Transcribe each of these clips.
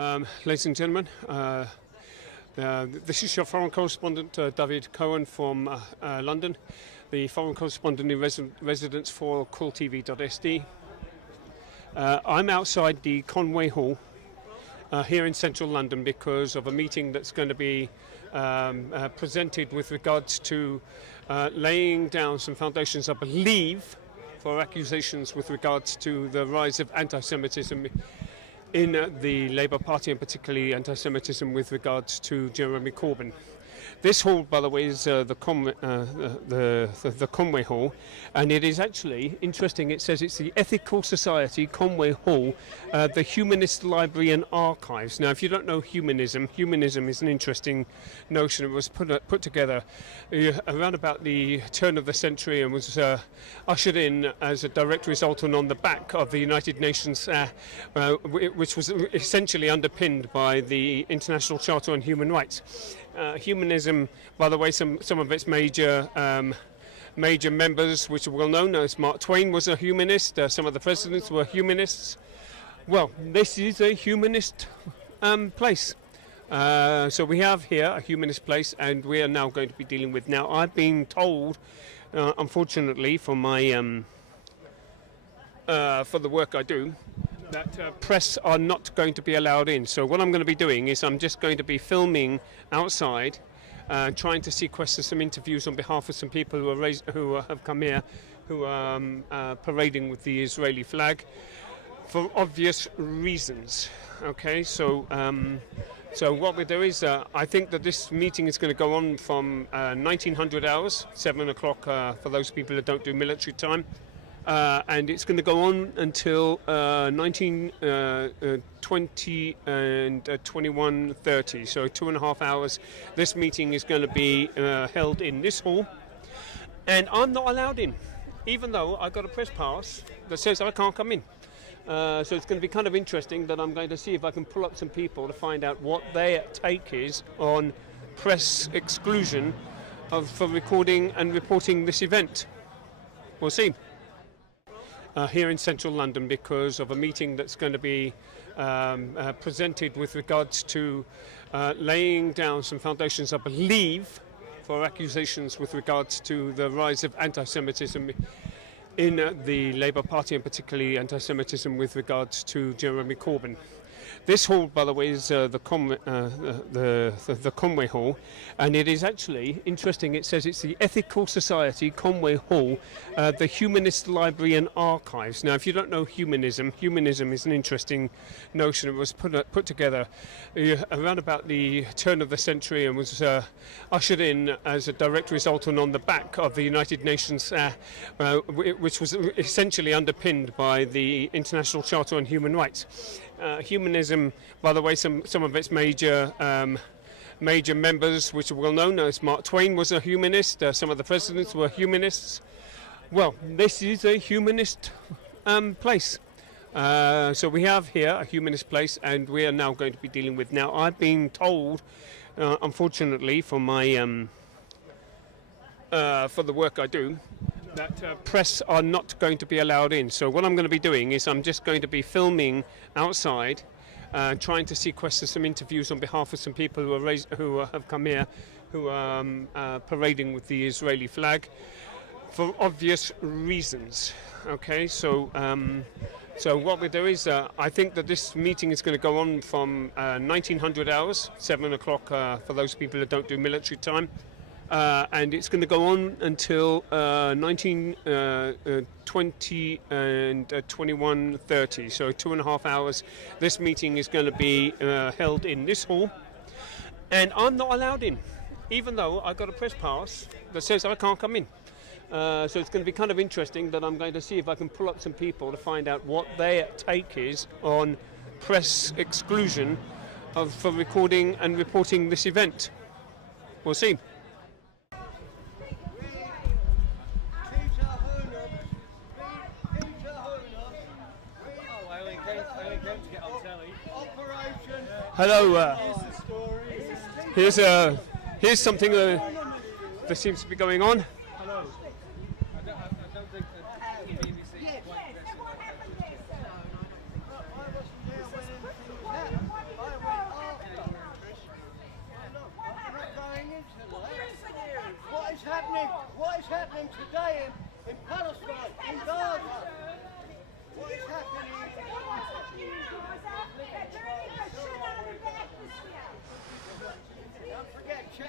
Ladies and gentlemen, this is your foreign correspondent, David Cohen from London, the foreign correspondent in residence for calltv.sd. I'm outside the Conway Hall here in central London because of a meeting that's going to be presented with regards to laying down some foundations, I believe, for accusations with regards to the rise of anti-Semitism in the Labour Party, and particularly anti-Semitism with regards to Jeremy Corbyn. This hall, by the way, is the Conway Hall, and it is actually interesting. It says it's the Ethical Society Conway Hall, the Humanist Library and Archives. Now, if you don't know humanism is an interesting notion. It was put together around about the turn of the century and was ushered in as a direct result and on the back of the United Nations, which was essentially underpinned by the International Charter on Human Rights. Humanism, by the way, some of its major members, which are well known, as Mark Twain was a humanist, some of the presidents were humanists. Well, this is a humanist place. So we have here a humanist place, and we are now going to be dealing with. Now, I've been told, unfortunately, for my for the work I do, that press are not going to be allowed in. So what I'm going to be doing is I'm just going to be filming outside, trying to sequester some interviews on behalf of some people who have come here, who are parading with the Israeli flag, for obvious reasons. Okay, so what we do is I think that this meeting is going to go on from 1900 hours, 7 o'clock for those people who don't do military time. And it's going to go on until 1920 and 21:30, so 2.5 hours. This meeting is going to be held in this hall, and I'm not allowed in, even though I got a press pass that says I can't come in. So it's going to be kind of interesting that I'm going to see if I can pull up some people to find out what their take is on press exclusion for recording and reporting this event. We'll see. Here in central London because of a meeting that's going to be presented with regards to laying down some foundations, I believe, for accusations with regards to the rise of anti-Semitism in the Labour Party, and particularly anti-Semitism with regards to Jeremy Corbyn. This hall, by the way, is the Conway Hall, and it is actually interesting. It says it's the Ethical Society Conway Hall, the Humanist Library and Archives. Now, if you don't know humanism is an interesting notion. It was put together around about the turn of the century and was ushered in as a direct result and on the back of the United Nations, which was essentially underpinned by the International Charter on Human Rights. Humanism, by the way, some of its major members, which are well known, as Mark Twain was a humanist, some of the presidents were humanists. Well, this is a humanist place. So we have here a humanist place, and we are now going to be dealing with. Now, I've been told, unfortunately, for my for the work I do, that press are not going to be allowed in. So what I'm going to be doing is I'm just going to be filming outside, trying to sequester some interviews on behalf of some people who have come here, who are parading with the Israeli flag, for obvious reasons. Okay, so what we do is I think that this meeting is going to go on from 1900 hours, 7 o'clock for those people who don't do military time. And it's going to go on until 1920 and 21:30, so 2.5 hours. This meeting is going to be held in this hall, and I'm not allowed in, even though I got a press pass that says I can't come in. So it's going to be kind of interesting that I'm going to see if I can pull up some people to find out what their take is on press exclusion for recording and reporting this event. We'll see. Hello. Here's something that seems to be going on. Hello. I don't think the BBC is quite aggressive.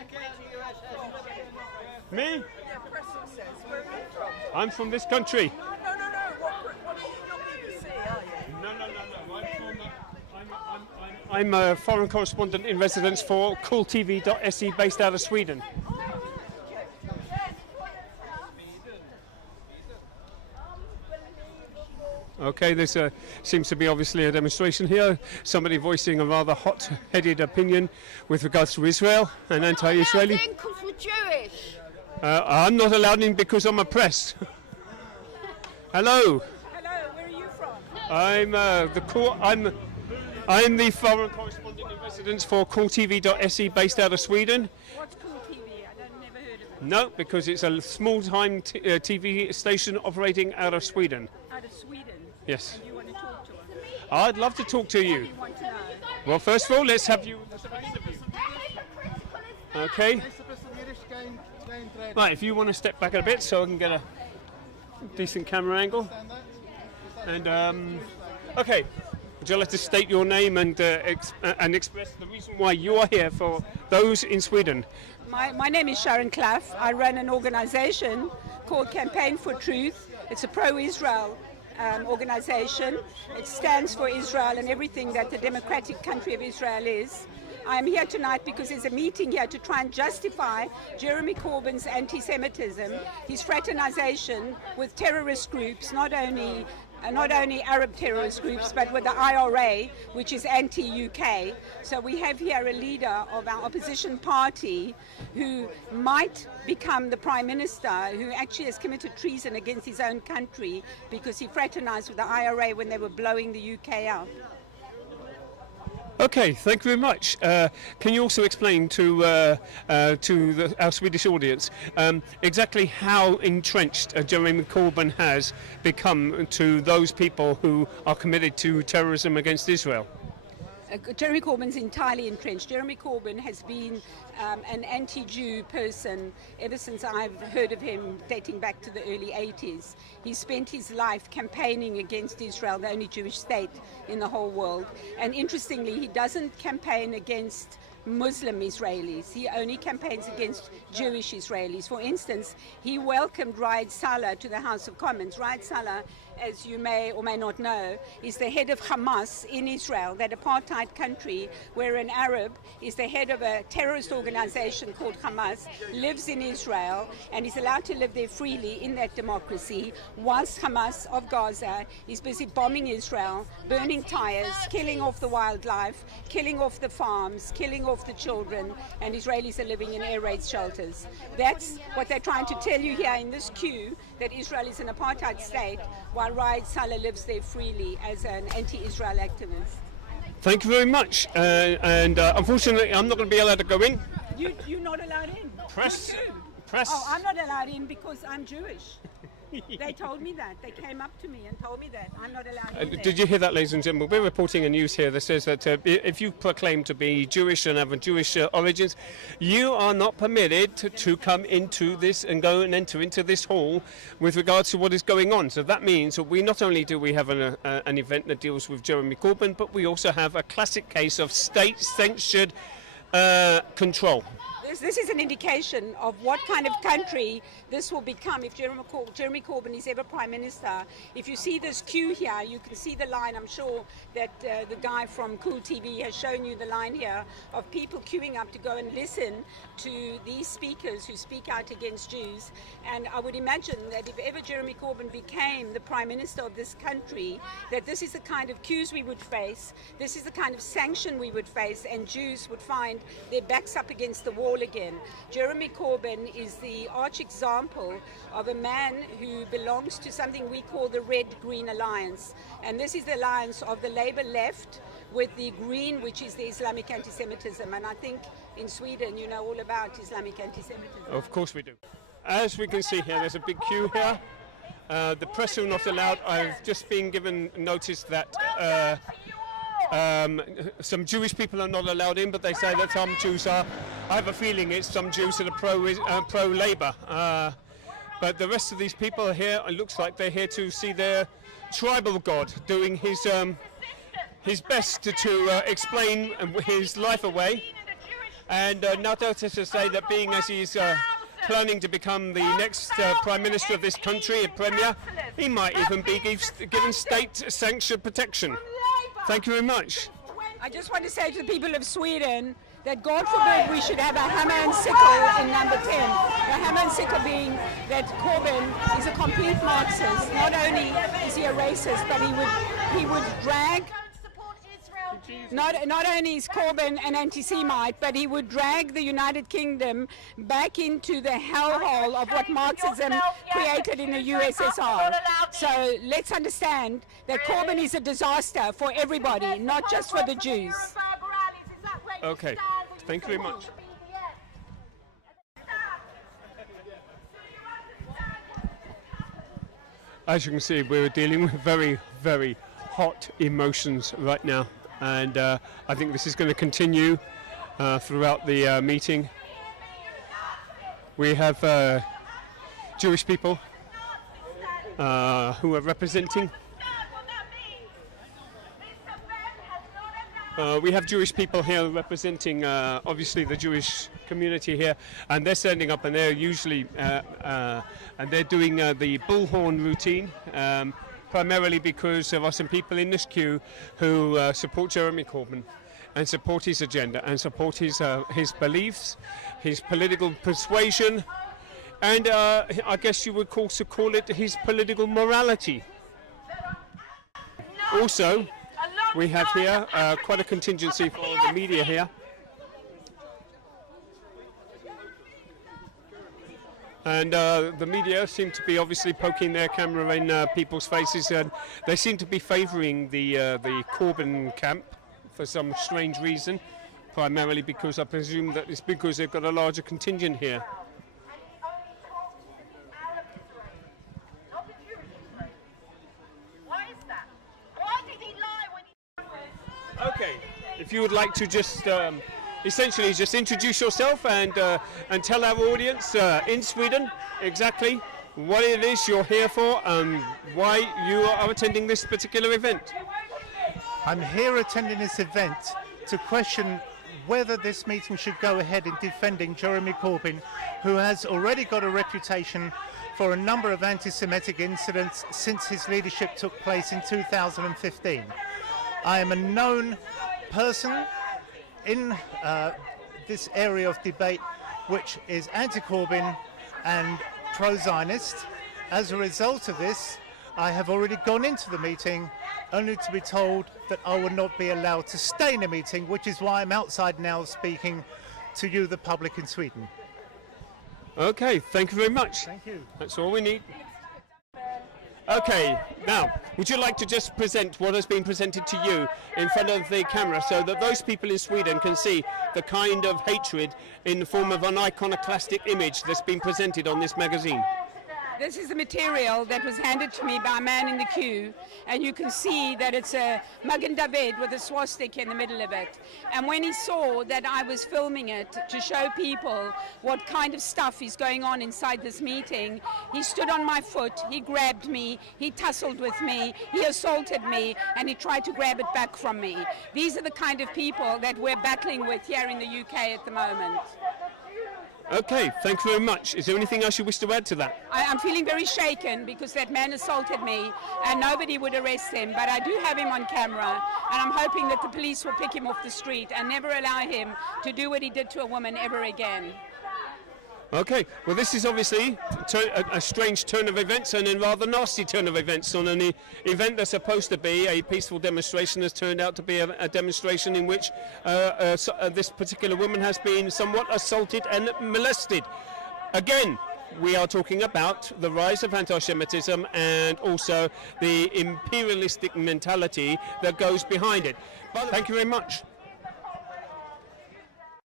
Me? Yeah, press success. Where are you from? I'm from this country. No. What are you not BBC, are you? No. I'm a foreign correspondent in residence for cooltv.se based out of Sweden. Okay, this seems to be obviously a demonstration here. Somebody voicing a rather hot-headed opinion with regards to Israel and anti-Israeli. Because we're Jewish. I'm not allowed in because I'm oppressed. Hello. Hello, where are you from? I'm the foreign correspondent in residence for cooltv.se based out of Sweden. What's Cool TV? Never heard of it. No, because it's a small-time TV station operating out of Sweden. Out of Sweden? Yes. And you want to talk to us? I'd love to talk to you. What do you want to know? Well, first of all, let's have you. Okay. Right, if you want to step back a bit so I can get a decent camera angle. And okay, would you like to state your name and express the reason why you are here for those in Sweden? My name is Sharon Clough. I run an organisation called Campaign for Truth. It's a pro-Israel organisation. It stands for Israel and everything that the democratic country of Israel is. I'm here tonight because there's a meeting here to try and justify Jeremy Corbyn's anti-Semitism, his fraternization with terrorist groups, not only Arab terrorist groups, but with the IRA, which is anti-UK. So we have here a leader of our opposition party who might become the Prime Minister, who actually has committed treason against his own country because he fraternized with the IRA when they were blowing the UK up. Okay, thank you very much. Can you also explain to our Swedish audience exactly how entrenched Jeremy Corbyn has become to those people who are committed to terrorism against Israel? Jeremy Corbyn's entirely entrenched. Jeremy Corbyn has been an anti-Jew person ever since I've heard of him, dating back to the early 80s. He spent his life campaigning against Israel, the only Jewish state in the whole world. And interestingly, he doesn't campaign against Muslim Israelis. He only campaigns against Jewish Israelis. For instance, he welcomed Raed Salah to the House of Commons. Raed Salah, as you may or may not know, is the head of Hamas in Israel, that apartheid country where an Arab is the head of a terrorist organization called Hamas, lives in Israel and is allowed to live there freely in that democracy, whilst Hamas of Gaza is busy bombing Israel, burning tires, killing off the wildlife, killing off the farms, killing off the children, and Israelis are living in air raid shelters. That's what they're trying to tell you here in this queue, that Israel is an apartheid state, while Raed Salah lives there freely as an anti-Israel activist. Thank you very much. Unfortunately, I'm not going to be allowed to go in. You're not allowed in. Press. You're Jew. Press. Oh, I'm not allowed in because I'm Jewish. They told me that. They came up to me and told me that. I'm not allowed in there. Did you hear that, ladies and gentlemen? We're reporting a news here that says that if you proclaim to be Jewish and have a Jewish origins, you are not permitted to come into this and go and enter into this hall with regards to what is going on. So that means that we not only do we have an event that deals with Jeremy Corbyn, but we also have a classic case of state-censored control. This is an indication of what kind of country this will become if Jeremy Corbyn is ever Prime Minister. If you see this queue here, you can see the line. I'm sure that the guy from Cool TV has shown you the line here of people queuing up to go and listen to these speakers who speak out against Jews. And I would imagine that if ever Jeremy Corbyn became the Prime Minister of this country, that this is the kind of queues we would face, this is the kind of sanction we would face, and Jews would find their backs up against the wall again. Jeremy Corbyn is the arch example of a man who belongs to something we call the Red-Green Alliance. And this is the alliance of the Labour left with the Green, which is the Islamic anti-Semitism. And I think in Sweden you know all about Islamic anti-Semitism. Of course we do. As we can see here, there's a big queue here. The press are not allowed. I've just been given notice that some Jewish people are not allowed in, but they say that some Jews are. I have a feeling it's some Jews that are pro-Labour. But the rest of these people are here. It looks like they're here to see their tribal god doing his best to explain his life away. And not to say that being as he's planning to become the next Prime Minister of this country, a Premier, he might even be given state-sanctioned protection. Thank you very much. I just want to say to the people of Sweden that God forbid we should have a hammer and sickle in number 10. The hammer and sickle being that Corbyn is a complete Marxist. Not only is he a racist, but he would drag. Not only is Corbyn an anti-Semite, but he would drag the United Kingdom back into the hellhole of what Marxism created in the USSR. So let's understand that Corbyn is a disaster for everybody, not just for the Jews. Okay, thank you very much. As you can see, we're dealing with very, very hot emotions right now. And I think this is going to continue throughout the meeting. We have Jewish people who are representing. We have Jewish people here representing, obviously, the Jewish community here, and they're standing up, and they're usually and they're doing the bullhorn routine. Primarily because there are some people in this queue who support Jeremy Corbyn and support his agenda and support his beliefs, his political persuasion, and I guess you would also call it his political morality. Also, we have here quite a contingency for the media here. And the media seem to be obviously poking their camera in people's faces, and they seem to be favouring the Corbyn camp for some strange reason, primarily because I presume that it's because they've got a larger contingent here. Okay, if you would like to just essentially just introduce yourself and tell our audience in Sweden exactly what it is you're here for and why you are attending this particular event. I'm here attending this event to question whether this meeting should go ahead in defending Jeremy Corbyn, who has already got a reputation for a number of anti-Semitic incidents since his leadership took place in 2015. I am a known person in this area of debate which is anti-Corbyn and pro-Zionist. As a result of this, I have already gone into the meeting only to be told that I will not be allowed to stay in the meeting, which is why I'm outside now speaking to you, the public in Sweden. Okay, thank you very much. Thank you. That's all we need. Okay, now, would you like to just present what has been presented to you in front of the camera so that those people in Sweden can see the kind of hatred in the form of an iconoclastic image that's been presented on this magazine? This is the material that was handed to me by a man in the queue, and you can see that it's a Magen David with a swastika in the middle of it. And when he saw that I was filming it to show people what kind of stuff is going on inside this meeting, he stood on my foot, he grabbed me, he tussled with me, he assaulted me, and he tried to grab it back from me. These are the kind of people that we're battling with here in the UK at the moment. Okay, thank you very much. Is there anything else you wish to add to that? I'm feeling very shaken because that man assaulted me and nobody would arrest him, but I do have him on camera, and I'm hoping that the police will pick him off the street and never allow him to do what he did to a woman ever again. Okay, well this is obviously a strange turn of events, and a rather nasty turn of events on an event that's supposed to be a peaceful demonstration has turned out to be a demonstration in which this particular woman has been somewhat assaulted and molested. Again, we are talking about the rise of anti-Semitism and also the imperialistic mentality that goes behind it. But thank you very much.